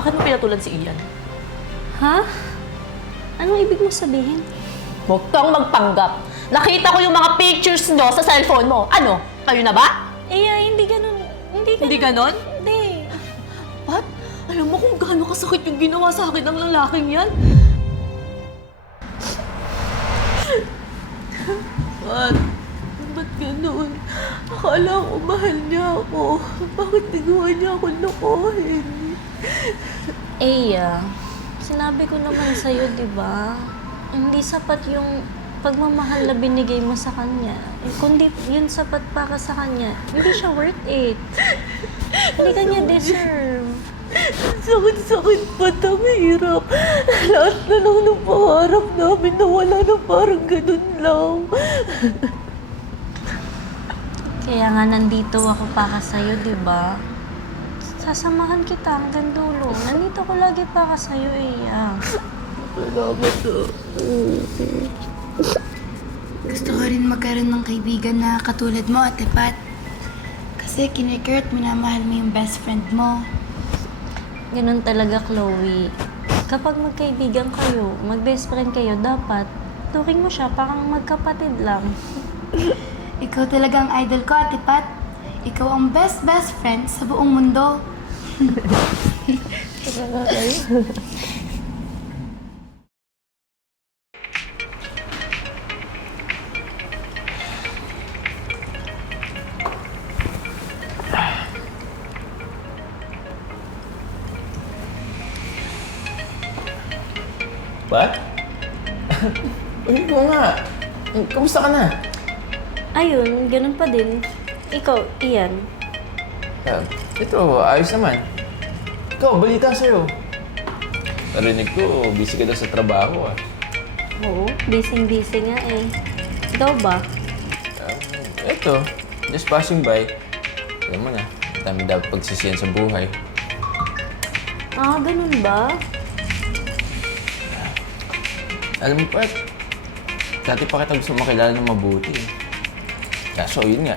Bakit mo pinatulan si Ian? Ha? Anong ibig mo sabihin? Huwag kang magpanggap. Nakita ko yung mga pictures nyo sa cellphone mo. Ano? Kayo na ba? Hindi ganun. Hindi ganun. Hindi ganon? Hindi. Pat, alam mo kung gaano kasakit yung ginawa sa akin ng lalaking yan? Pat, ba't ganon? Akala ko mahal niya ako. Bakit nagawa niya ako lokohin? Sinabi ko naman sa'yo, di ba? Hindi sapat yung pagmamahal na binigay mo sa kanya. Kundi yun sapat para sa kanya. Hindi siya worth it. Hindi kanya deserve. Sakit-sakit pa, ang hirap. Lahat na lang ng pangarap namin nawala na parang ganun lang. Kaya nga nandito ako para sa'yo, di ba? Sasamahan kita hanggang dulo. Nandito ko lagi para sa'yo, Salamat. Gusto ko rin magkaroon ng kaibigan na katulad mo, Ate Pat. Kasi kini-Kurt, minamahal mo yung best friend mo. Ganun talaga, Chloe. Kapag magkaibigan kayo, mag-best friend kayo, dapat turing mo siya parang magkapatid lang. Ikaw talagang idol ko, Ate Pat. Ikaw ang best friend sa buong mundo. What? Uy, oo nga. Kamusta ka na? Ayun, ganun pa din. Ikaw, Ian. Ito, ayos naman. Ikaw, balita sa'yo. Narinig ko, busy ka daw sa trabaho ah. Oo, busy nga eh. Ikaw ba? Ito, just passing by. Alam mo na, dami dapat pagsisiyan sa buhay. Ganun ba? Alam mo pa, dati pa kita gusto makilala ng mabuti. Kaso yun nga,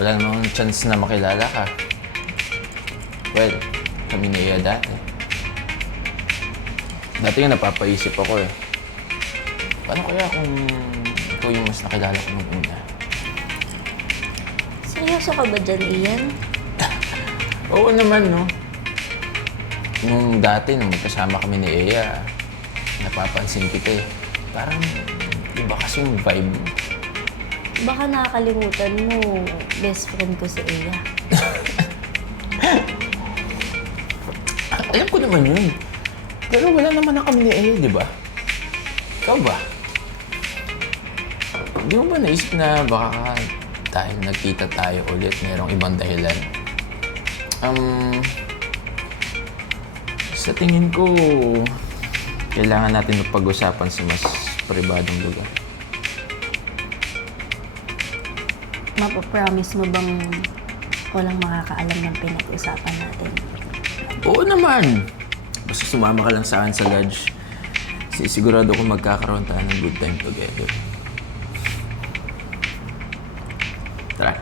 wala namang chance na makilala ka. Well, kami ni Iya dati. Dati nga napapaisip ako eh. Paano kaya kung ikaw yung mas nakilala ko nung una? Seryoso ka ba dyan, Ian? Oo naman, no? Nung dati, nung magkasama kami ni Iya, napapansin kita eh. Parang iba kasi yung vibe mo. Baka nakakalimutan mo, best friend ko si Iya. Alam ko naman yun. Pero wala naman na kami ni Iya, di ba? Ikaw ba? Hindi mo ba naisip na baka dahil nagkita tayo ulit, mayroong ibang dahilan? Sa tingin ko, kailangan natin magpag-usapan sa mas pribadong lugar. Mapapromise mo bang walang makakaalam ng pinag-usapan natin? Oo naman! Basta sumama ka lang sa akin sa lodge. Sigurado ko magkakaroon tayo ng good time together. Tara.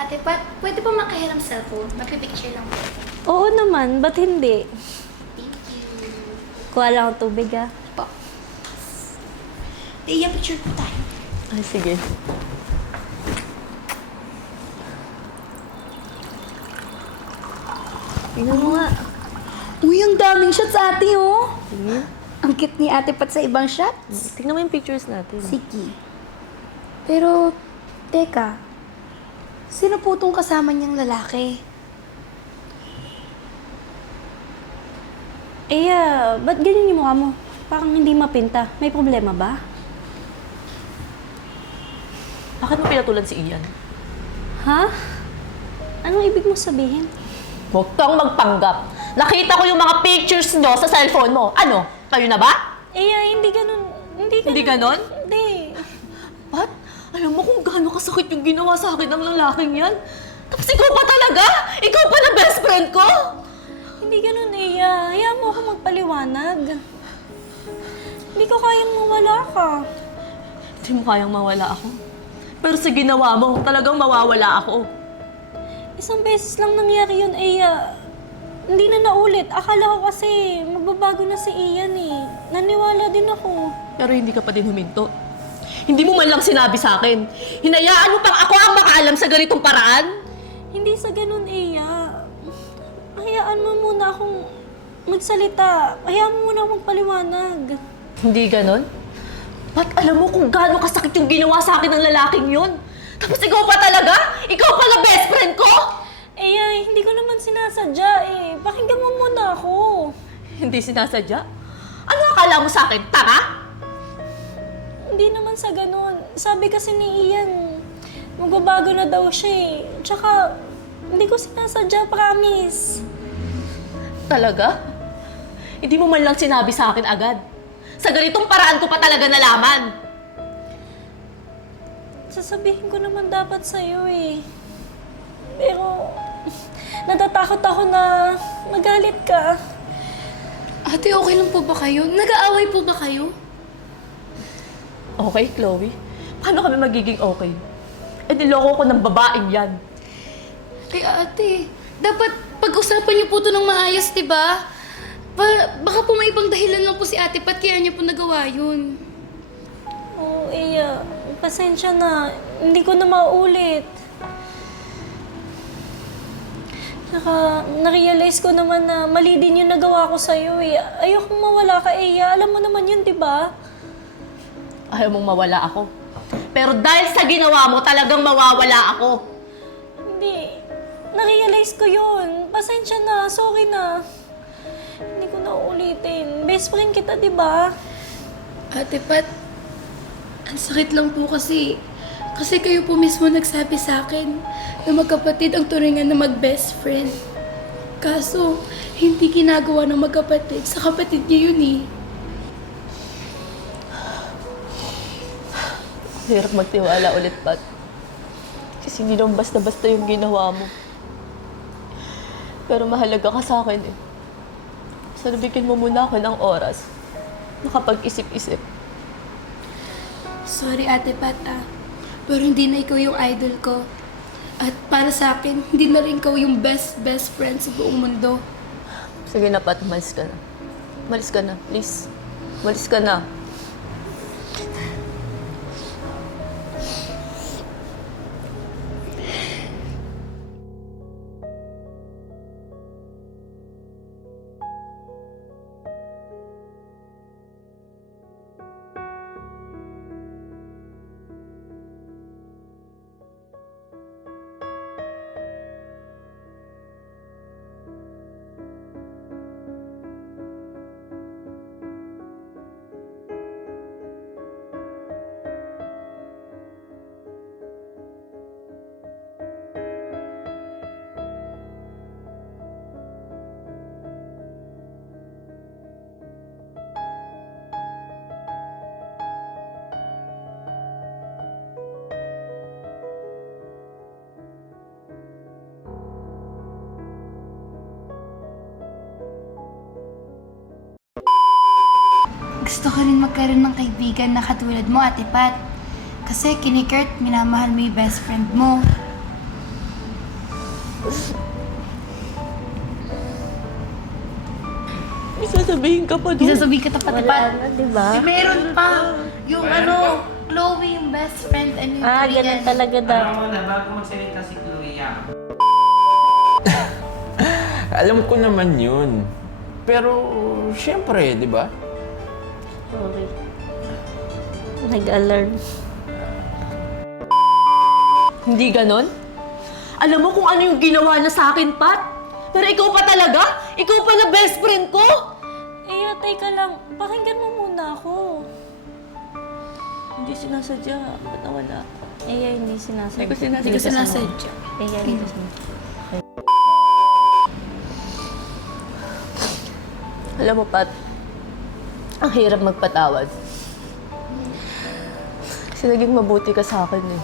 Ate Pat, pwede ba makahiram cellphone? Magpipicture lang po. Oo naman, ba't hindi? Thank you. Kuha lang ang tubig Po. Iya, picture po tayo. Ay, sige. Tingnan mo nga. Uy, ang daming shots, ate, oh. Sige. Ang cute ni Ate Pat sa ibang shots. Tingnan mo yung pictures natin. Sige. Pero, teka. Sino po itong kasama niyang lalaki? Ba't ganyan yung mukha mo? Parang hindi mapinta. May problema ba? Bakit mo pinatulan si Ian? Ha? Anong ibig mo sabihin? Huwag kang magpanggap. Nakita ko yung mga pictures nyo sa cellphone mo. Ano? Kayo na ba? Hindi ganun. Hindi ganon? Hindi. Pat, alam mo kung gaano kasakit yung ginawa sa akin ng lalaking yan? Tapos ikaw pa talaga? Ikaw pa na best friend ko? Hindi ganun, Iya. Hayaan mo ako magpaliwanag. Hindi ko kayang mawala ka. Hindi mo kayang mawala ako. Pero sa ginawa mo, talagang mawawala ako. Isang beses lang nangyari yun, Iya. Hindi na naulit. Akala ko kasi magbabago na si Ian eh. Naniwala din ako. Pero hindi ka pa din huminto. Hindi mo man lang sinabi sa akin. Hinayaan mo pang ako ang makaalam sa ganitong paraan? Hindi sa ganun, Iya. Hayaan mo muna akong magsalita. Hayaan mo muna akong magpaliwanag. Hindi ganon? Ba't alam mo kung gaano kasakit yung ginawa sa akin ng lalaking yun? Tapos ikaw pa talaga? Ikaw pala best friend ko? Iya, hindi ko naman sinasadya eh. Pakinggan mo muna ako. Hindi sinasadya? Ano akala mo sa akin? Tanga? Hindi naman sa ganun. Sabi kasi ni Ian, magbabago na daw siya eh. Tsaka, hindi ko sinasadya, promise. Talaga? Hindi mo man lang sinabi sa akin agad. Sa ganitong paraan ko pa talaga nalaman. Sasabihin ko naman dapat sa'yo eh. Pero, natatakot ako na magalit ka. Ate, okay lang po ba kayo? Nag-aaway po ba kayo? Okay, Chloe? Paano kami magiging okay? Eh, niloko ko ng babaeng yan. Ay, ate, dapat pag-usapan niyo po ito ng maayos, diba? Baka po may ibang dahilan lang po si ate, Pat, kaya niya po nagawa yun. Oo, Iya. Pasensya na. Hindi ko na maulit. Saka, narealize ko naman na mali din yung nagawa ko sa'yo eh. Ayokong mawala ka, Iya. Alam mo naman yun, diba? Ayaw mong mawala ako. Pero dahil sa ginawa mo, talagang mawawala ako. Hindi. Narealize ko yun. Pasensya na. Sorry na. Hindi ko na uulitin. Best friend kita, diba? Ate Pat, ang sakit lang po kasi kayo po mismo nagsabi sa akin na magkapatid ang turingan na mag-best friend. Kaso, hindi ginagawa ng magkapatid sa kapatid niya yun eh. Hirap magtiwala ulit, Pat. Kasi hindi naman basta-basta yung ginawa mo. Pero mahalaga ka sa akin eh. So, nabigyan mo muna ako ng oras. Nakapag-isip-isip. Sorry Ate Pat pero hindi na ikaw yung idol ko. At para sa akin, hindi na rin ikaw yung best friend sa buong mundo. Sige na, Pat. Umalis ka na. Umalis ka na, please. Umalis ka na. Gusto ko rin magkaroon ng kaibigan na katulad mo, Ate Pat. Kasi kini Kurt, minamahal mo yung best friend mo. May sasabihin ka pa doon. Isasabihin ka pa, Ate Pat. na, diba? Meron pa. Yung Chloe, yung best friend, and yung Ah, turingan. ganun talaga daw. Alam mo na, bago magsalita si Chloe, Alam ko naman yun. Pero, syempre, di ba? Sorry. Nag-alarm. Hindi ganon? Alam mo kung ano yung ginawa niya sa akin, Pat? Pero ikaw pa talaga? Ikaw pa na best friend ko? Iya, teka lang. Pakinggan mo muna ako. Hindi sinasadya. Ba't nawala? Iya, hindi sinasadya. Hindi ko sinasadya. Hindi ko sinasadya. Iya, hindi sinasadya. Alam mo, Pat, ang hirap magpatawad. Kasi naging mabuti ka sa akin eh.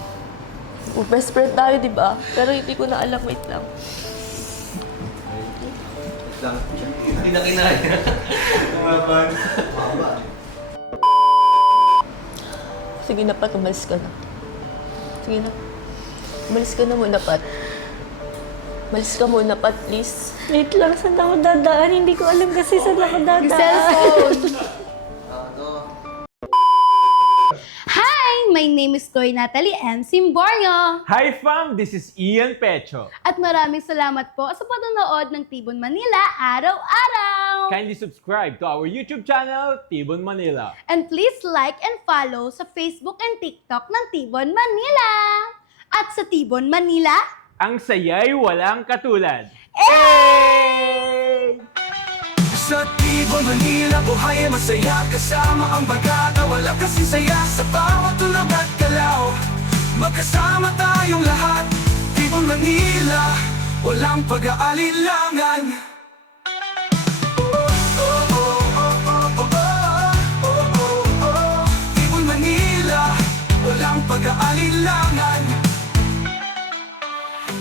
Best friend tayo, di ba? Pero hindi ko na alam, wait lang. lang. Hindi na kinaya. Tumaban. Sige na, Pat. Umalis ka na. Sige na. Umalis ka na muna, Pat. Umalis ka muna, Pat, please. Wait lang, saan ako dadaan? Hindi ko alam kasi saan ako dadaan. Hi! My name is Chloe Natalie M. Simborio. Hi fam, this is Ian Pecho. At maraming salamat po sa panonood ng Tibon Manila araw-araw. Kindly subscribe to our YouTube channel, Tibon Manila. And please like and follow sa Facebook and TikTok ng Tibon Manila. At sa Tibon Manila, Ang saya'y walang katulad. Sa Tibon, Manila, buhay ay masaya. Kasama ang bagata, wala kasing saya. Sa bawat tulog at galaw, magkasama tayong lahat. Tibon, Manila, walang pag-aalilangan. Tibon, Manila, walang pag-aalilangan.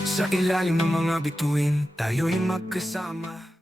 Sa ilalim ng mga bituin, tayo'y magkasama.